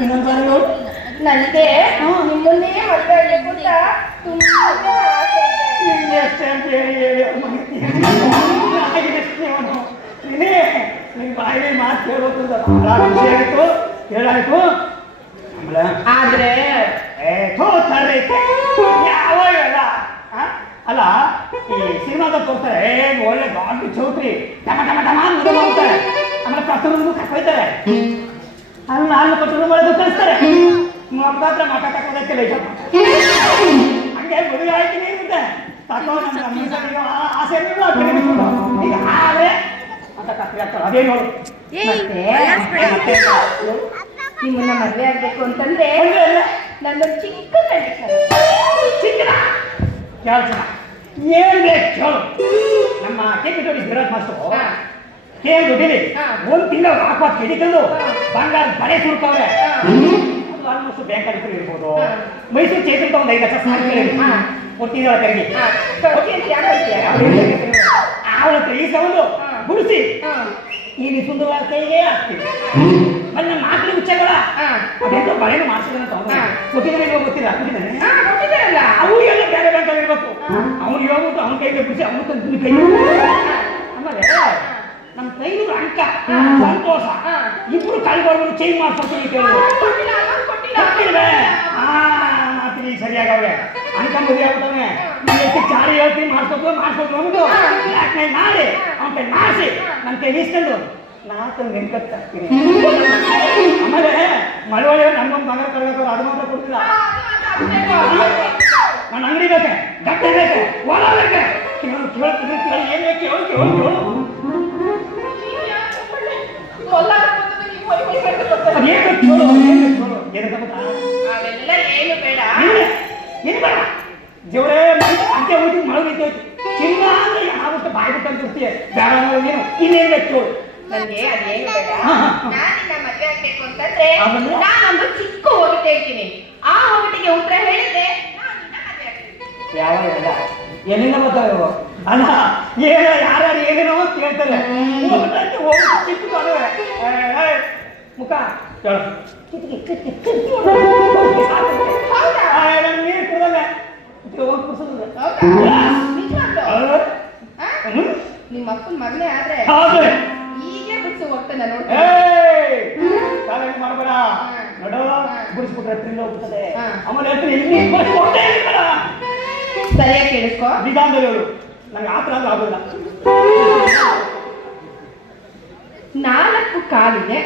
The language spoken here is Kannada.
ಇನ್ನೊಂದು ನನಗೆ ನಿಮ್ಮನ್ನೇ ಮದುವೆ ಆಗಬೇಕು ಅಂತ ತುಂಬಾ ಆಸೆ ಇದೆ. ಎಷ್ಟೇ ಅಂತ ಹೇಳಿ ನಿನ್ ಬಾಯಿ ಮಾತು ಹೇಳ್ಬೇಕು ಆಯಿತು ಹೇಳಾಯ್ತು. ಆದ್ರೆ ಯಾವ ಅಲ್ಲ ಈ ಸಿನಿಮಾದ ತೋರ್ತಾರೆ ಒಳ್ಳೆ ದೊಡ್ಡ ಚೌಟ್ರಿ ಟಮ ಟಮ ಟಮ ಅಂತ ಮಾಡ್ತಾರೆ. ಆಮೇಲೆ ಕರ್ತವ್ರು ಕರ್ಕೊಯ್ತಾರೆ ಅಲ್ಲಿ ನಾಲ್ಕು ಕಟ್ಟರು ಮಾಡೋದು ಕಳಿಸ್ತಾರೆ. ಮಕ್ಕಳ ಹತ್ರ ಮಾಟ ತಕ್ಕೋದಕ್ಕೆಲ್ಲ ಹಂಗೆ ಮದುವೆ ಆಯ್ತೀನಿ ಮತ್ತೆ ತಕೋ ನನ್ನ ಆಸೆ ಈಗ ಆದ್ರೆ ಅಂತ ಕತ್ರಿ ಆಗ್ತಾರೆ. ಅದೇ ನೋಡು ನಿಮ್ಮನ್ನ ಮದುವೆ ಆಗ್ಬೇಕು ಅಂತಂದ್ರೆ ನನ್ನೊಂದು ಚಿಕ್ಕ ಕಂಡೀಷನ್. ಚಿಕ್ಕದ ಕೇಳ್ತಾನ ಏನ್ ಬೇಕು ಕೇಳು. ನಮ್ಮ ಕೆಪಿಟೋರಿ ವಿರಾಟ್ ಮಾಸ್ಟರು ಕೇಳಿ ದುಡ್ಡಿಲಿ ಒಂದು ತಿಂಗಳು ಹಾಕುವ ಕೆಡಿಕೊಂಡು ಬಂಗಾರ ಬಳೆ ಸುಡ್ತಾವ್ರೆ. ಆಲ್ಮೋಸ್ಟ್ ಬ್ಯಾಂಕ್ ಇರ್ಬೋದು. ಮೈಸೂರು ಚೇತನ್ ಒಂದು 5 ಲಕ್ಷ ಕೊಡ್ತೀನಿ ಕರೆಗಿ ಅವಳ ಹತ್ರ ಈ ಸೌಂಡು ಗುಡಿಸಿ ಈಗ ಸುಂದರವಾದ ಕೈಗೆ ಹಾಕ್ತೀವಿ. ಮತ್ತೆ ನಮ್ಮ ಮಾತಿನ ಮುಚ್ಚಗಳ ಅದೆಂತೋ ಬಳೆನು ಮಾಡಿಸಿದ ಕೊಟ್ಟಿದ್ದಾನೆ ಗೊತ್ತಿಲ್ಲ ಕೊಟ್ಟಿದ್ದಾರಲ್ಲ ಅವು ಎಲ್ಲ ಬೇರೆ ಬ್ಯಾಂಕಲ್ಲಿ ಇರ್ಬೇಕು. ಅವ್ನು ಹೋಗ್ಬಿಟ್ಟು ಅವ್ನ ಕೈಗೆ ಬಿಡಿಸಿ ಅವನು ತಂದು ಕೈ ಆಮೇಲೆ ನಮ್ಮ ಕೈಲು ಅಂಕ ಸಂತೋಷ ಇಬ್ರು ಕೈಗೊಳ್ಬೋದು ಚೇಂಜ್ ಮಾಡ್ಕೊಡ್ತೀನಿ ಮಾತಿನ ಸರಿಯಾಗವ್ರೆ ಅಂಕ ಮದುವೆ ಆಗ್ಬಿಟ್ಟವೆ. ಚಾರಿ ಹೇಳ್ತೀನಿ ಮಾಡ್ಕೊಟ್ಟು ಅಂದ್ಬಿಟ್ಟು ಯಾಕೆ ಮಾಡಿ ಅವನ ಕೈ ಮಾಡಿಸಿ ನನ್ನ ಕೈ ಇಸ್ಕೊಂಡು ನಾಲ್ಕು ನೆನ್ಕತ್ತಾ ಇರ್ತೀನಿ. ಆಮೇಲೆ ಮಳವಳ್ಳಿ ನನ್ನೊಂದು ಬಂಗಾರ ತರಬೇಕು ಅದು ಮಾತ್ರ ಕೊಡ್ತಿಲ್ಲ. ನನ್ನ ಅಂಗಡಿ ಬೇಕೆ ಗಟ್ಟೆ ಬೇಕೆ ಹೊಲ ಬೇಕೆ ಏನ್ ಬೇಕು ಜೋರೇ ಅಂತೆ ಹೋಗಿ ಮಳಗೈತೆ ಚಿನ್ನ ಅಂದ್ರೆ ಯಾವತ್ತು ಬಾಯಿ ಬಿಟ್ಟು ಅಂತಿರ್ತೀಯ ಬೇಡ ನೀನು ಇನ್ನೇನ್ ಬೇಕು ನನಗೆ ಅದೇನು ಬೇಡ. ನಾನಿನ್ನ ಮದುವೆ ಆಗ್ಬೇಕು ಅಂತಂದ್ರೆ ನಾನೊಂದು ಚಿಕ್ಕ ಹೋಗಿಟ್ಟು ಹೇಳ್ತೀನಿ. ಆ ಹೋಗಿಟ್ಟಿಗೆ ಉತ್ತರ ಹೇಳಿದ್ರೆ ಯಾವ ಎಲ್ಲಿಂದ ಬರ್ತಾವೆ ಅಲ್ಲ ಏನ ಯಾರ್ಯಾರು ಏನೇನೋ ಕೇಳ್ತಾರೆ. ಚಿಕ್ಕ ಮುಖ ನೀರು ಕುಡ್ದಲ್ಲ ನಿಮ್ಮ ಅಪ್ಪನ ಮಗನೇ ಆದ್ರೆ ಈಗೇ ಬಿಡಿಸಿ ಹೋಗ್ತಾನೆ ನೋಡಿ. ಮಾಡಬೇಡ ನೋಡೋ ಬಿಡಿಸ್ಬಿಟ್ರೆ ತಿಂದು ಹೋಗ್ತದೆ. ಆಮೇಲೆ ಸರಿಯಾಗಿ ಕೇಳಿಸ್ಕೊ ವಿಧಾನದಲ್ಲಿ ಹೇಳು ನಂಗೆ ಆತರ ಆಗೋಲ್ಲ. 4 ಕಾಲಿದೆ